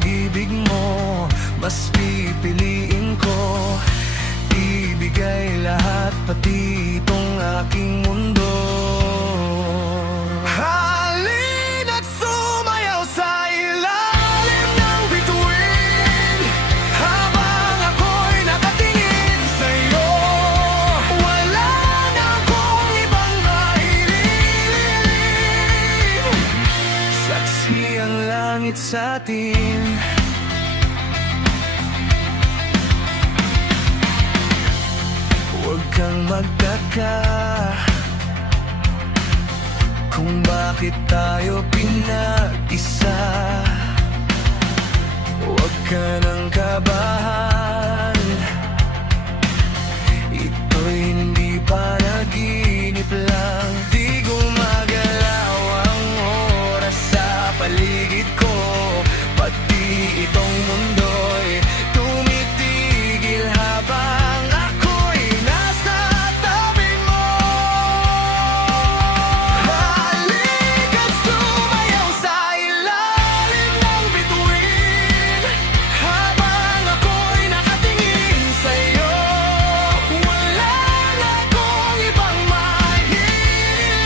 pag-ibig mo, mas pipiliin ko ibigay lahat, pati itong aking mundo. Halina't sumayaw sa ilalim ng bituin, habang ako'y nakatingin sa'yo. Wala na akong ibang mahiling, saksi ang langit sa atin. Huwag kang magtaka kung bakit tayo pinag-isa. Huwag ka nang kabahan, ito'y hindi panaginip lang. Di gumagalaw ang oras sa paligid ko, pati itong mundo'y tumitigil habang ako'y nasa tabi mo. Halika't sumayaw sa ilalim ng bituin, habang ako'y nakatingin sa'yo. Wala na akong ibang mahiling,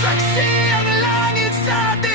saksi ang langit sa atin.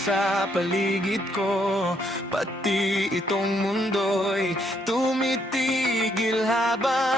Sa paligid ko, pati itong mundo'y tumitigil habang